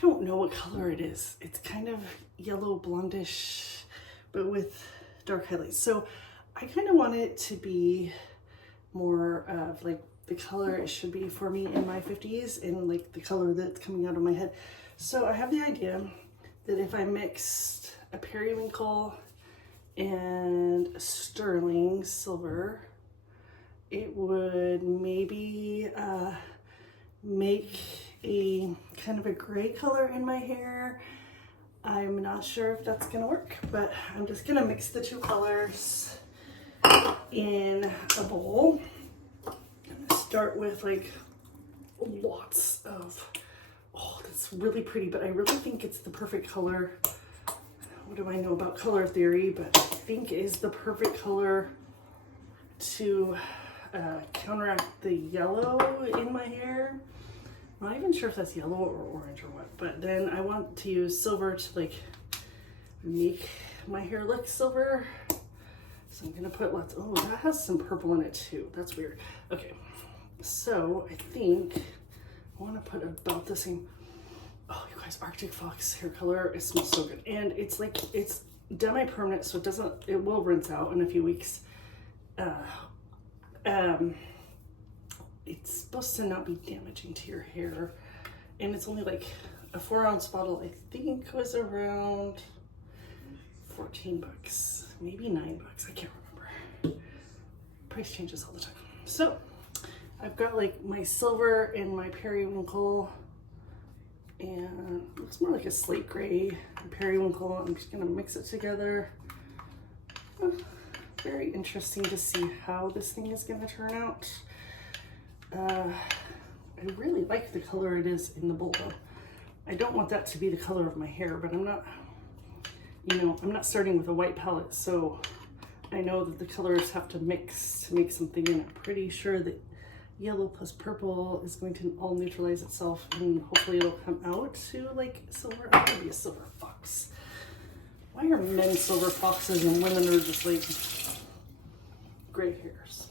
don't know what color it is. It's kind of yellow blondish, but with dark highlights. So I kind of want it to be more of like the color it should be for me in my 50s and like the color that's coming out of my head. So I have the idea that if I mixed a periwinkle and a sterling silver, it would maybe make a kind of a gray color in my hair. I'm not sure if that's gonna work, but I'm just gonna mix the two colors in a bowl. I'm gonna start with like lots of, oh, that's really pretty, but I really think it's the perfect color. What do I know about color theory? But I think it is the perfect color to counteract the yellow in my hair. I'm not even sure if that's yellow or orange or what, but then I want to use silver to like make my hair look silver. So I'm gonna put lots, oh, that has some purple in it too. That's weird. Okay, so I think I wanna put about the same, oh, you guys, Arctic Fox hair color, it smells so good. And it's like, it's demi-permanent, so it will rinse out in a few weeks. It's supposed to not be damaging to your hair, and it's only like a 4-ounce bottle. I think was around 14 bucks, maybe 9 bucks. I can't remember. Price changes all the time. So I've got like my silver and my periwinkle, and it looks more like a slate gray periwinkle. I'm just gonna mix it together. Very interesting to see how this thing is gonna turn out. I really like the color it is in the bowl though. I don't want that to be the color of my hair, but I'm not, you know, I'm not starting with a white palette, so I know that the colors have to mix to make something, and I'm pretty sure that yellow plus purple is going to all neutralize itself, and hopefully it'll come out to like silver. I'm gonna be a silver fox. Why are men silver foxes and women are just like gray hairs?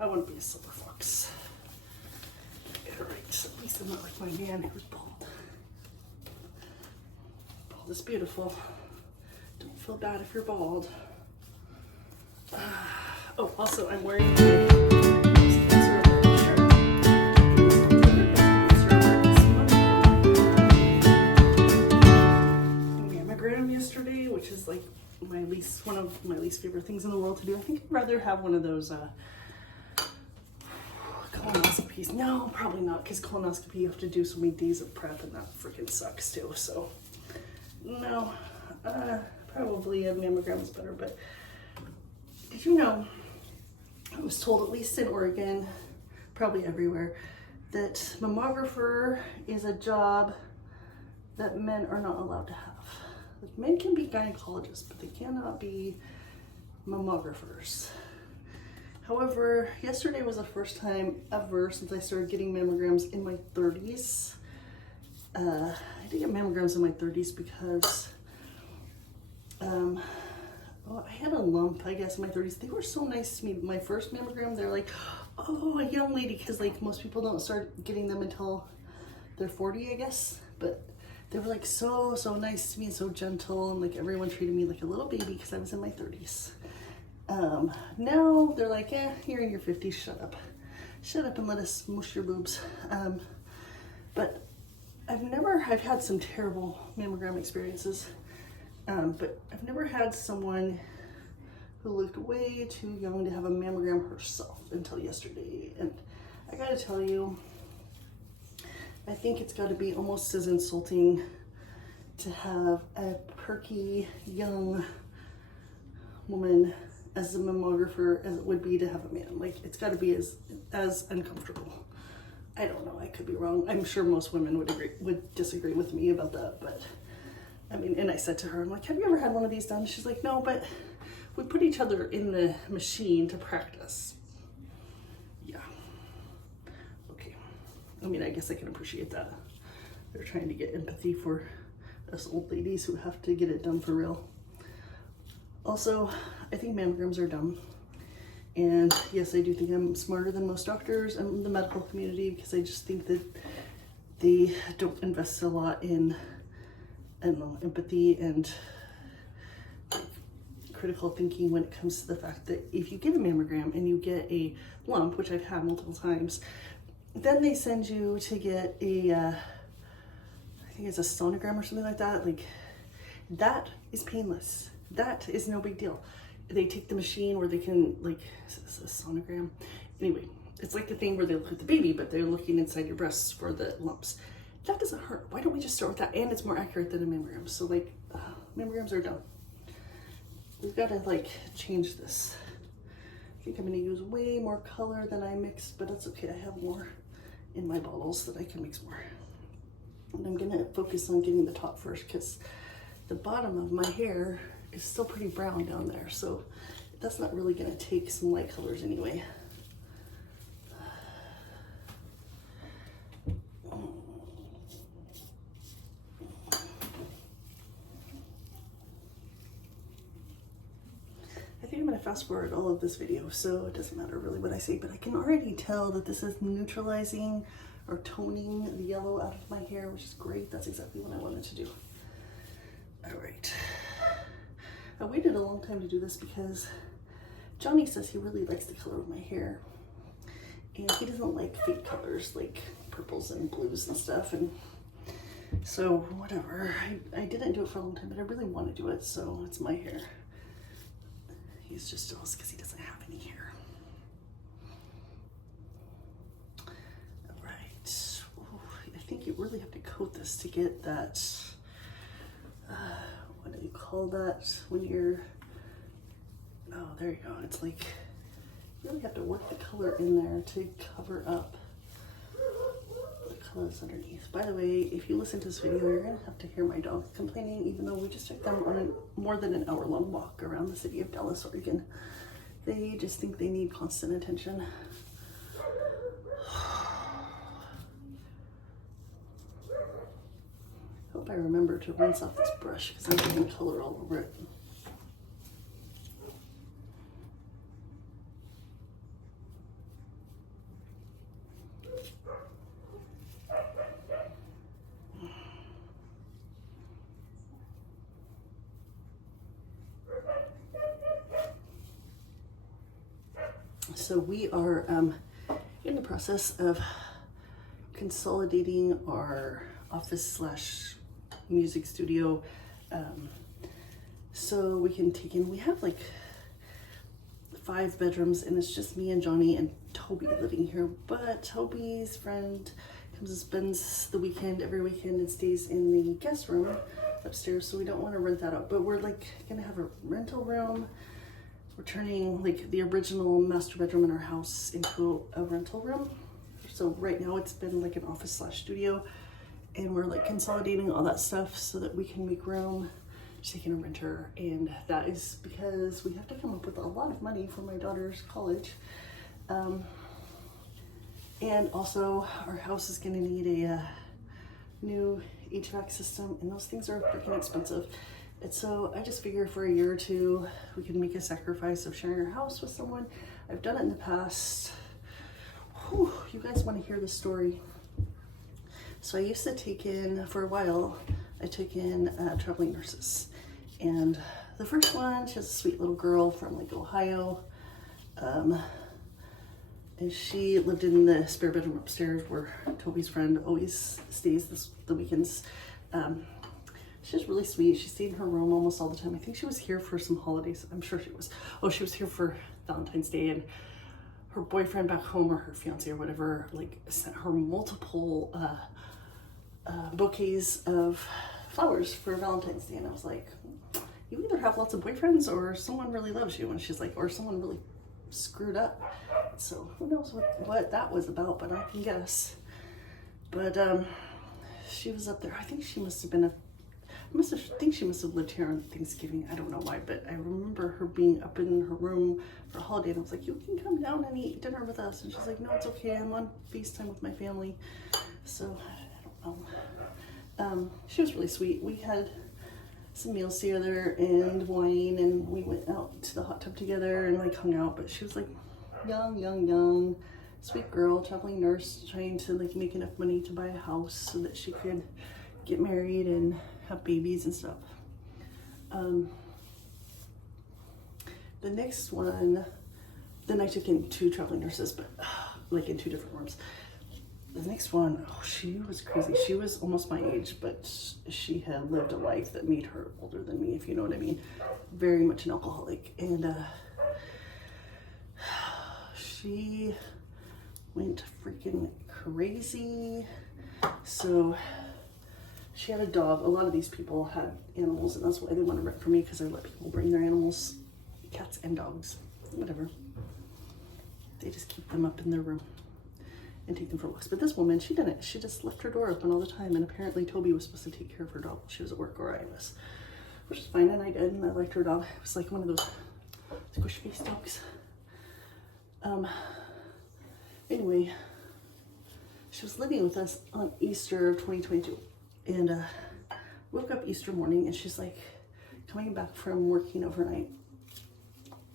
I want to be a silver fox. All right, at least I'm not like my man who's bald. Bald is beautiful. Don't feel bad if you're bald. Oh, also I'm wearing my mammogram yesterday, which is like one of my least favorite things in the world to do. I think I'd rather have one of those colonoscopies. No, probably not, because colonoscopy you have to do so many days of prep, and that freaking sucks too. So no, probably a mammogram is better. But did you know, I was told, at least in Oregon, probably everywhere, that mammographer is a job that men are not allowed to have. Like, men can be gynecologists, but they cannot be mammographers. However, yesterday was the first time ever since I started getting mammograms in my 30s. I did get mammograms in my 30s because well, I had a lump, I guess, in my 30s. They were so nice to me. My first mammogram, they're like, oh, a young lady, because like most people don't start getting them until they're 40, I guess. But they were like so nice to me and so gentle, and like everyone treated me like a little baby because I was in my 30s. Now they're like, you're in your 50s, shut up and let us smush your boobs. But I've had some terrible mammogram experiences, but I've never had someone who looked way too young to have a mammogram herself until yesterday. And I gotta tell you, I think it's gotta be almost as insulting to have a perky young woman as a mammographer as it would be to have a man. Like, it's got to be as uncomfortable. I don't know, I could be wrong. I'm sure most women would disagree with me about that, but I mean, and I said to her, I'm like, have you ever had one of these done? She's like, no, but we put each other in the machine to practice. Yeah. Okay. I mean, I guess I can appreciate that. They're trying to get empathy for us old ladies who have to get it done for real. Also, I think mammograms are dumb. And yes, I do think I'm smarter than most doctors and the medical community, because I just think that they don't invest a lot in, I don't know, empathy and critical thinking when it comes to the fact that if you get a mammogram and you get a lump, which I've had multiple times, then they send you to get a, I think it's a sonogram or something like that. Like, that is painless. That is no big deal. They take the machine where they can, like, is this a sonogram? Anyway, it's like the thing where they look at the baby, but they're looking inside your breasts for the lumps. That doesn't hurt. Why don't we just start with that? And it's more accurate than a mammogram. So, like, mammograms are dumb. We've got to, like, change this. I think I'm going to use way more color than I mixed, but that's okay. I have more in my bottles that I can mix more. And I'm going to focus on getting the top first, because the bottom of my hair is still pretty brown down there. So that's not really going to take some light colors anyway. I think I'm going to fast forward all of this video, so it doesn't matter really what I say, but I can already tell that this is neutralizing or toning the yellow out of my hair, which is great. That's exactly what I wanted to do. All right. I waited a long time to do this because Johnny says he really likes the color of my hair, and he doesn't like fake colors like purples and blues and stuff, and so whatever. I didn't do it for a long time, but I really want to do it, so it's my hair. He's just jealous because he doesn't have any hair. All right. Ooh, I think you really have to coat this to get that, what do you call that when you're, oh, there you go. It's like, you really have to work the color in there to cover up the colors underneath. By the way, if you listen to this video, you're gonna have to hear my dog complaining, even though we just took them on a more than an hour-long walk around the city of Dallas, Oregon. They just think they need constant attention. Hope I remember to rinse off this brush because I'm getting color all over it. So we are in the process of consolidating our office / music studio, so we can take in, we have like 5 bedrooms, and it's just me and Johnny and Toby living here, but Toby's friend comes and spends the weekend every weekend and stays in the guest room upstairs, so we don't want to rent that out, but we're like gonna have a rental room. We're turning like the original master bedroom in our house into a rental room. So right now it's been like an office / studio, and we're like consolidating all that stuff so that we can make room, taking a renter. And that is because we have to come up with a lot of money for my daughter's college. And also our house is gonna need a new HVAC system, and those things are freaking expensive. And so I just figure for a year or two, we can make a sacrifice of sharing our house with someone. I've done it in the past. Whew, you guys want to hear the story? So I used to take in, for a while, I took in traveling nurses. And the first one, she was a sweet little girl from like Ohio. And she lived in the spare bedroom upstairs where Toby's friend always stays the weekends. She's really sweet. She stayed in her room almost all the time. I think she was here for some holidays. I'm sure she was. Oh, she was here for Valentine's Day, and her boyfriend back home, or her fiance or whatever, like sent her multiple bouquets of flowers for Valentine's Day. And I was like, you either have lots of boyfriends or someone really loves you. And she's like, or someone really screwed up. So who knows what that was about, but I can guess. But she was up there. I think she must have been I think she must have lived here on Thanksgiving. I don't know why, but I remember her being up in her room for a holiday, and I was like, you can come down and eat dinner with us. And she's like, no, it's okay. I'm on FaceTime with my family. So I don't know. She was really sweet. We had some meals together and wine, and we went out to the hot tub together and like hung out, but she was like young, sweet girl, traveling nurse, trying to like make enough money to buy a house so that she could get married and have babies and stuff. The next one, then I took in 2 traveling nurses, but like in 2 different rooms. The next one, oh, she was crazy. She was almost my age, but she had lived a life that made her older than me, if you know what I mean. Very much an alcoholic. And she went freaking crazy. So she had a dog. A lot of these people had animals, and that's why they want to rent from me, because I let people bring their animals, cats and dogs, whatever. They just keep them up in their room and take them for walks. But this woman, she didn't. She just left her door open all the time, and apparently Toby was supposed to take care of her dog while she was at work, or I was, which is fine, and I did, and I liked her dog. It was like one of those squish face dogs. Anyway, she was living with us on Easter of 2022, and woke up Easter morning, and she's like coming back from working overnight,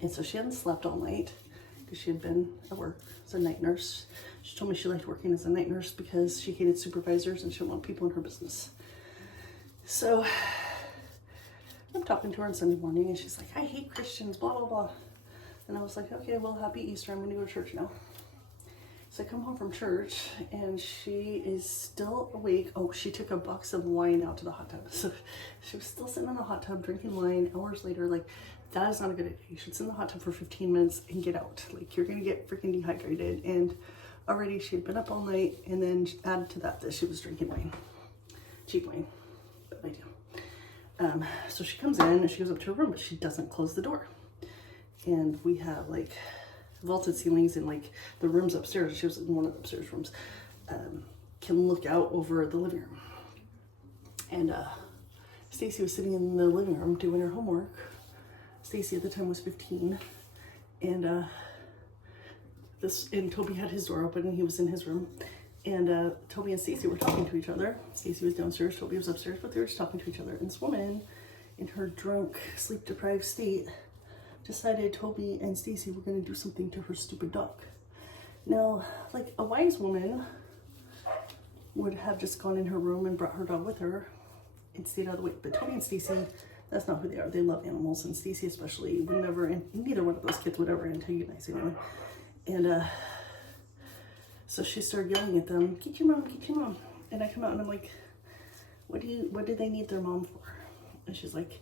and so she hadn't slept all night because she had been at work as a night nurse. She told me she liked working as a night nurse because she hated supervisors and she didn't want people in her business. So I'm talking to her on Sunday morning, and she's like, I hate Christians, blah, blah, blah. And I was like, okay, well, happy Easter. I'm going to go to church now. So I come home from church, and she is still awake. Oh, she took a box of wine out to the hot tub. So she was still sitting in the hot tub drinking wine hours later. Like, that is not a good idea. You should sit in the hot tub for 15 minutes and get out. Like, you're going to get freaking dehydrated. And already she had been up all night, and then added to that she was drinking wine. Cheap wine, but I do. So she comes in, and she goes up to her room, but she doesn't close the door. And we have like vaulted ceilings in like the rooms upstairs. She was in one of the upstairs rooms, can look out over the living room. And Stacy was sitting in the living room doing her homework. Stacy at the time was 15, and Toby had his door open, and he was in his room, and Toby and Stacy were talking to each other. Stacy was downstairs, Toby was upstairs, but they were just talking to each other. And this woman, in her drunk, sleep-deprived state, decided Toby and Stacy were going to do something to her stupid dog. Now, like a wise woman would have just gone in her room and brought her dog with her and stayed out of the way. But Toby and Stacy, that's not who they are. They love animals, and Stacy especially would never, and neither one of those kids would ever antagonize anyone. And so she started yelling at them, get your mom, get your mom. And I come out and I'm like, what do they need their mom for? And she's like,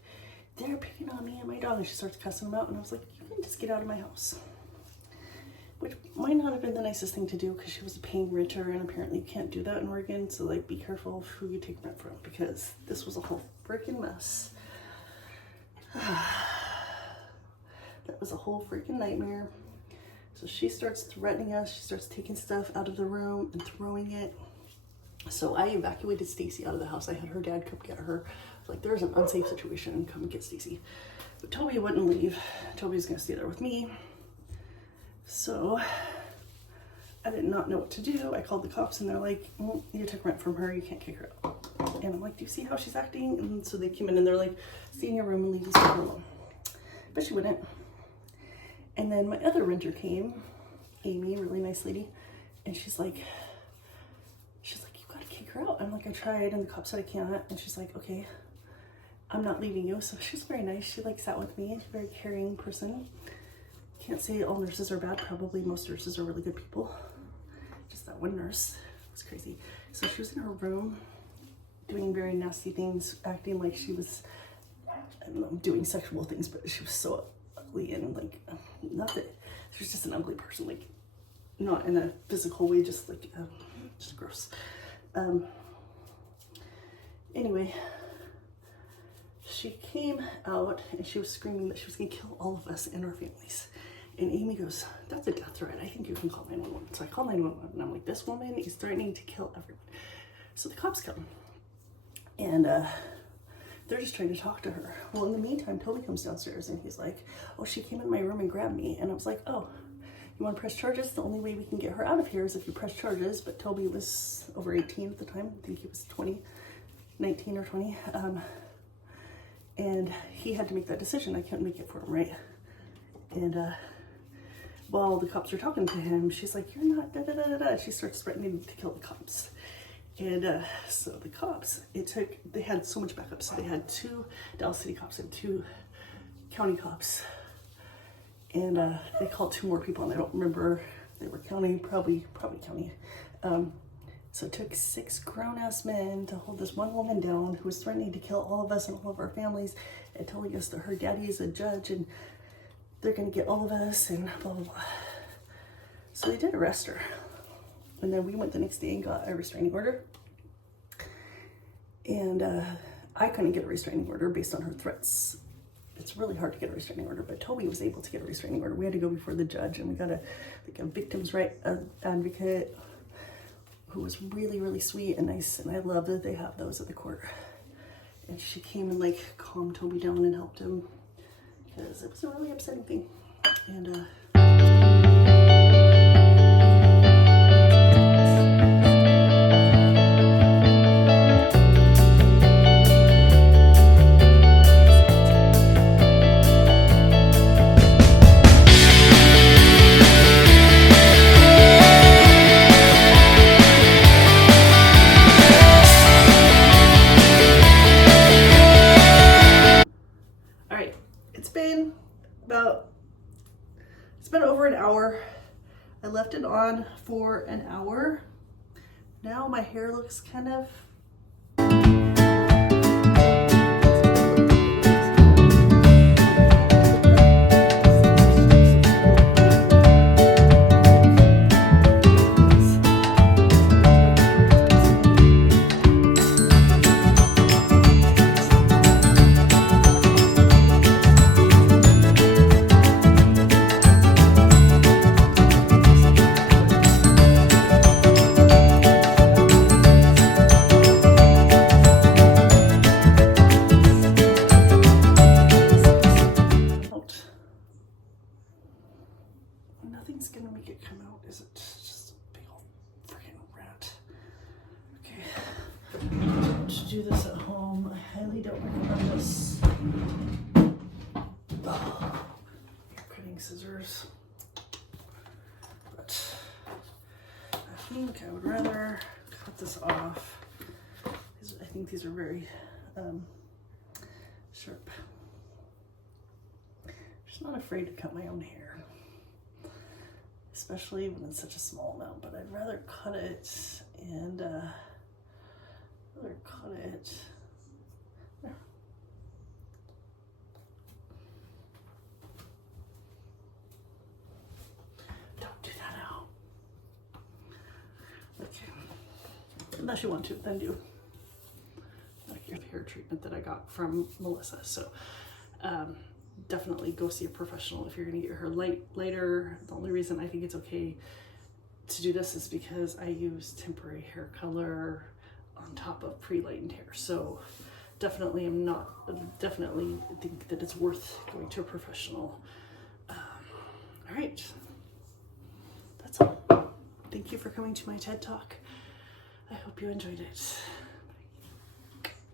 they're picking on me and my dog. And she starts cussing them out, and I was like, you can just get out of my house. Which might not have been the nicest thing to do, because she was a paying renter, and apparently you can't do that in Oregon. So like, be careful of who you take rent from, because this was a whole freaking mess. That was a whole freaking nightmare. So she starts threatening us. She starts taking stuff out of the room and throwing it. So I evacuated Stacy out of the house. I had her dad come get her. Like, there's an unsafe situation, come and get Stacy. But Toby wouldn't leave. Toby was gonna stay there with me. So I did not know what to do. I called the cops, and they're like, you took rent from her, you can't kick her out. And I'm like, do you see how she's acting? And so they came in, and they're like, stay in your room and leave this girl alone. But she wouldn't. And then my other renter came, Amy, really nice lady, and she's like, you gotta kick her out. I'm like, I tried, and the cop said I can't. And she's like, okay, I'm not leaving you. So she's very nice. She like sat with me. She's a very caring person. Can't say all nurses are bad. Probably most nurses are really good people. Just that one nurse was crazy. So she was in her room doing very nasty things, acting like she was, I don't know, doing sexual things, but she was so ugly, and like, not that, she was just an ugly person, like not in a physical way, just like, just gross. Anyway, she came out, and she was screaming that she was gonna kill all of us and our families. And Amy goes, that's a death threat. I think you can call 911. So I call 911, and I'm like, this woman is threatening to kill everyone. So the cops come, and they're just trying to talk to her. Well, in the meantime, Toby comes downstairs, and he's like, oh, she came in my room and grabbed me. And I was like, oh, you want to press charges? The only way we can get her out of here is if you press charges. But Toby was over 18 at the time. I think he was 19 or 20. And he had to make that decision. I couldn't make it for him, right? And while the cops are talking to him, she's like, "You're not da da da da da." She starts threatening to kill the cops. And so the cops, they had so much backup. So they had 2 Dallas City cops and 2 county cops. And they called 2 more people, and I don't remember, they were county, probably county. So it took 6 grown-ass men to hold this one woman down who was threatening to kill all of us and all of our families and telling us that her daddy is a judge and they're gonna get all of us and blah, blah, blah. So they did arrest her. And then we went the next day and got a restraining order. And I couldn't get a restraining order based on her threats. It's really hard to get a restraining order, but Toby was able to get a restraining order. We had to go before the judge, and we got a victim's right advocate who was really, really sweet and nice. And I love that they have those at the court. And she came and like calmed Toby down and helped him because it was a really upsetting thing. And it's been over an hour. I left it on for an hour. Now my hair looks kind of nothing's gonna make it come out, is it? Just a big old freaking rat. Okay. To do this at home, I highly don't recommend this. Oh, cutting scissors. But I think I would rather cut this off. I think these are very sharp. I'm just not afraid to cut my own hair, especially when it's such a small amount, but I'd rather cut it and there. Don't do that now. Okay. Unless you want to, then do like your hair treatment that I got from Melissa. So definitely go see a professional if you're gonna get your hair lighter. The only reason I think it's okay to do this is because I use temporary hair color on top of pre-lightened hair. So definitely think that it's worth going to a professional. All right, that's all. Thank you for coming to my TED Talk. I hope you enjoyed it.